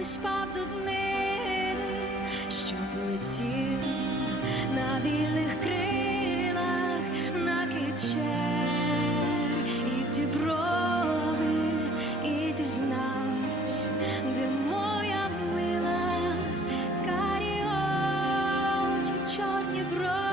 лиш пав до днини, щоб летів на вільних крилах на кичер і в ті брови, і дізнавсь, де моя мила карі чорні брови.